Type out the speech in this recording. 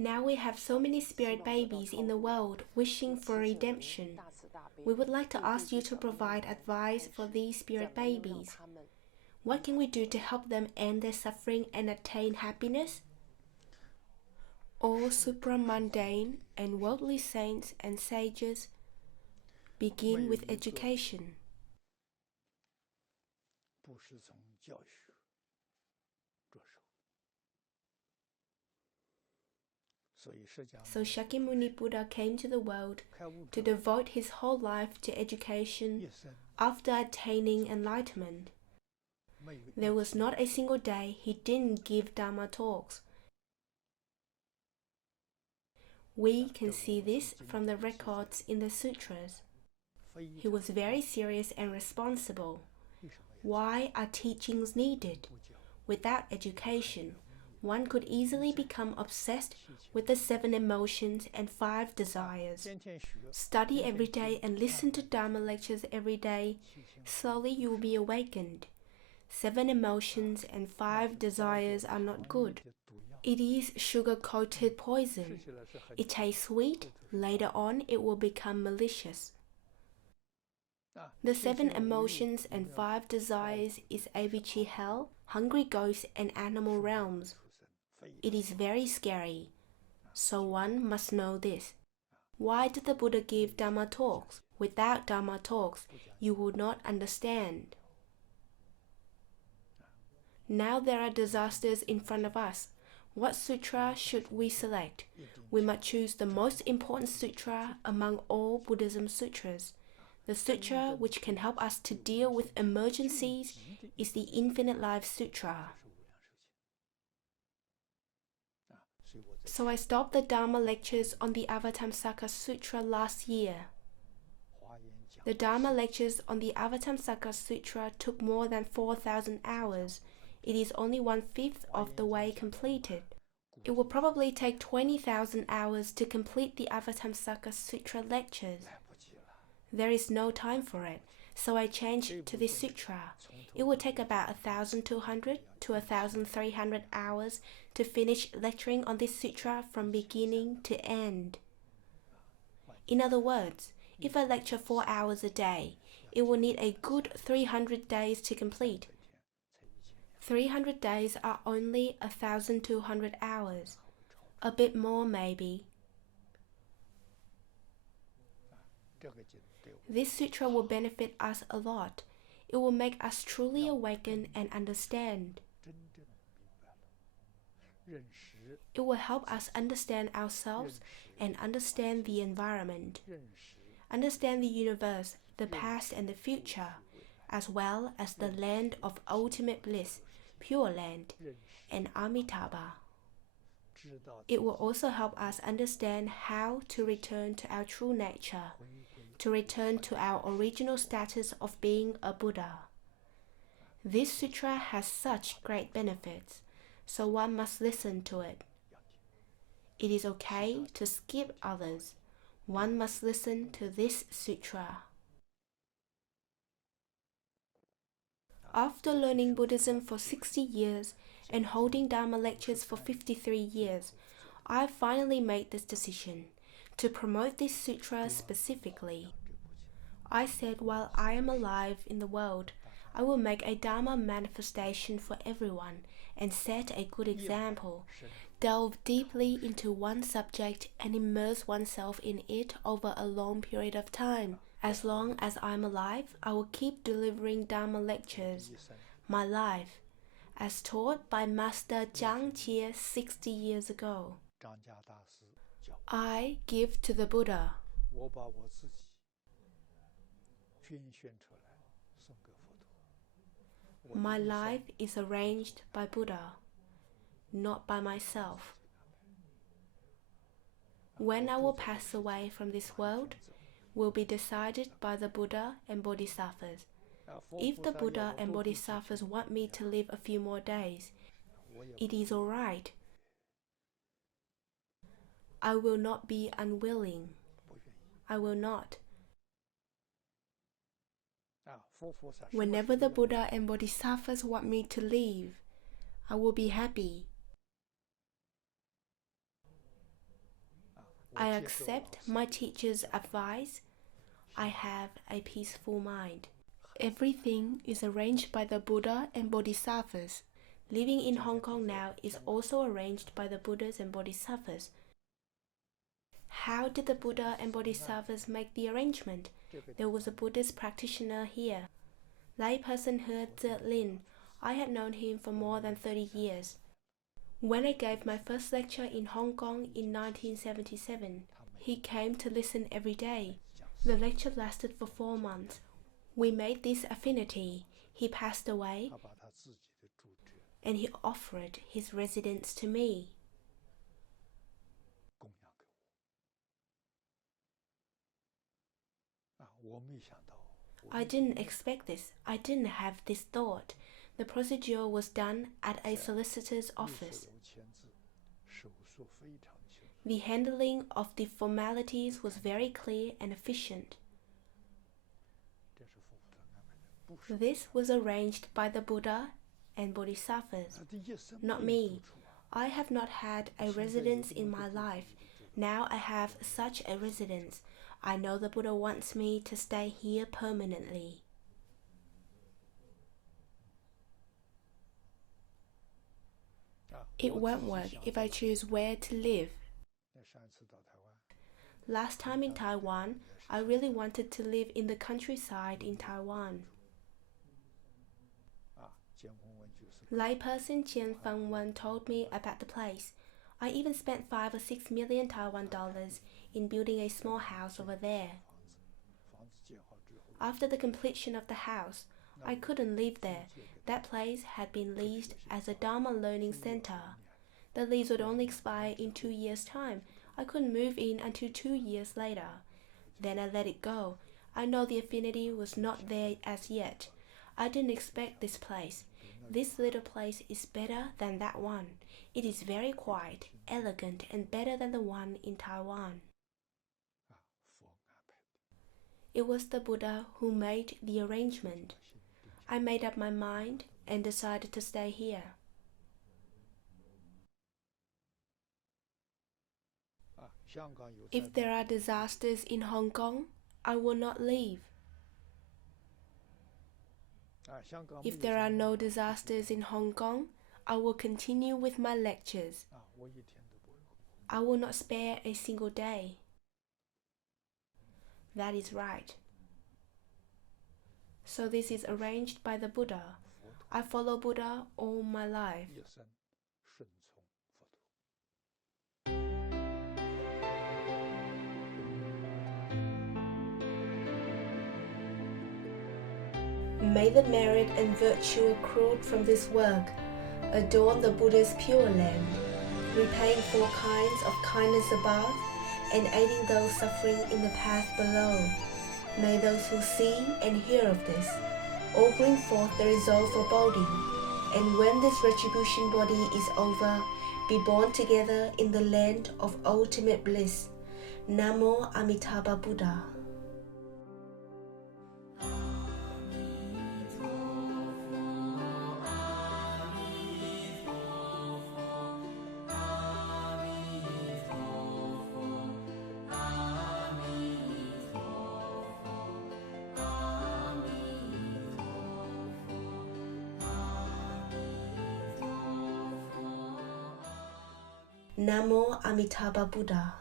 Now we have so many spirit babies in the world wishing for redemption. We would like to ask you to provide advice for these spirit babies. What can we do to help them end their suffering and attain happiness? All supramundane and worldly saints and sages begin with education. So Shakyamuni Buddha came to the world to devote his whole life to education after attaining enlightenment. There was not a single day he didn't give Dharma talks. We can see this from the records in the sutras. He was very serious and responsible. Why are teachings needed? Without education, one could easily become obsessed with the 7 emotions and 5 desires. Study every day and listen to Dharma lectures every day. Slowly you will be awakened. 7 emotions and 5 desires are not good. It is sugar-coated poison. It tastes sweet, later on it will become malicious. The 7 emotions and 5 desires is avicii hell, hungry ghosts and animal realms. It is very scary, so one must know this. Why did the Buddha give Dharma talks? Without Dharma talks, you would not understand. Now there are disasters in front of us. What sutra should we select? We must choose the most important sutra among all Buddhism sutras. The sutra which can help us to deal with emergencies is the Infinite Life Sutra. So I stopped the Dharma lectures on the Avatamsaka Sutra last year. The Dharma lectures on the Avatamsaka Sutra took more than 4,000 hours. It is only 1/5 of the way completed. It will probably take 20,000 hours to complete the Avatamsaka Sutra lectures. There is no time for it, so I changed to this sutra. It will take about 1,200 to 1,300 hours to finish lecturing on this sutra from beginning to end. In other words, if I lecture 4 hours a day, it will need a good 300 days to complete. 300 days are only 1,200 hours. A bit more maybe. This sutra will benefit us a lot. It will make us truly awaken and understand. It will help us understand ourselves and understand the environment, understand the universe, the past and the future, as well as the land of ultimate bliss, Pure Land, and Amitabha. It will also help us understand how to return to our true nature, to return to our original status of being a Buddha. This sutra has such great benefits, so one must listen to it. It is okay to skip others. One must listen to this sutra. After learning Buddhism for 60 years and holding Dharma lectures for 53 years, I finally made this decision to promote this sutra specifically. I said while I am alive in the world, I will make a Dharma manifestation for everyone and set a good example, delve deeply into one subject and immerse oneself in it over a long period of time. As long as I'm alive, I will keep delivering Dharma lectures. My life, as taught by Master Zhang Jie 60 years ago. I give to the Buddha. My life is arranged by Buddha, not by myself. When I will pass away from this world, will be decided by the Buddha and Bodhisattvas. If the Buddha and Bodhisattvas want me to live a few more days, it is all right. I will not be unwilling. I will not. Whenever the Buddha and Bodhisattvas want me to leave, I will be happy. I accept my teacher's advice. I have a peaceful mind. Everything is arranged by the Buddha and Bodhisattvas. Living in Hong Kong now is also arranged by the Buddhas and Bodhisattvas. How did the Buddha and Bodhisattvas make the arrangement? There was a Buddhist practitioner here. Layperson He Zi-Lin. I had known him for more than 30 years. When I gave my first lecture in Hong Kong in 1977, he came to listen every day. The lecture lasted for 4 months. We made this affinity. He passed away, and he offered his residence to me. I didn't expect this. I didn't have this thought. The procedure was done at a solicitor's office. The handling of the formalities was very clear and efficient. This was arranged by the Buddha and Bodhisattvas, not me. I have not had a residence in my life. Now I have such a residence. I know the Buddha wants me to stay here permanently. It won't work if I choose where to live. Last time in Taiwan, I really wanted to live in the countryside in Taiwan. Layperson Qian Fengwen told me about the place. I even spent 5 or 6 million Taiwan dollars in building a small house over there. After the completion of the house, I couldn't live there. That place had been leased as a Dharma learning center. The lease would only expire in 2 years' time. I couldn't move in until 2 years later. Then I let it go. I know the affinity was not there as yet. I didn't expect this place. This little place is better than that one. It is very quiet, elegant, and better than the one in Taiwan. It was the Buddha who made the arrangement. I made up my mind and decided to stay here. If there are disasters in Hong Kong, I will not leave. If there are no disasters in Hong Kong, I will continue with my lectures. I will not spare a single day. That is right. So this is arranged by the Buddha. I follow Buddha all my life. May the merit and virtue accrued from this work adorn the Buddha's pure land, repaying 4 kinds of kindness above and aiding those suffering in the path below. May those who see and hear of this all bring forth the resolve for Bodhi, and when this retribution body is over, be born together in the land of ultimate bliss. Namo Amitabha Buddha. Namo Amitabha Buddha.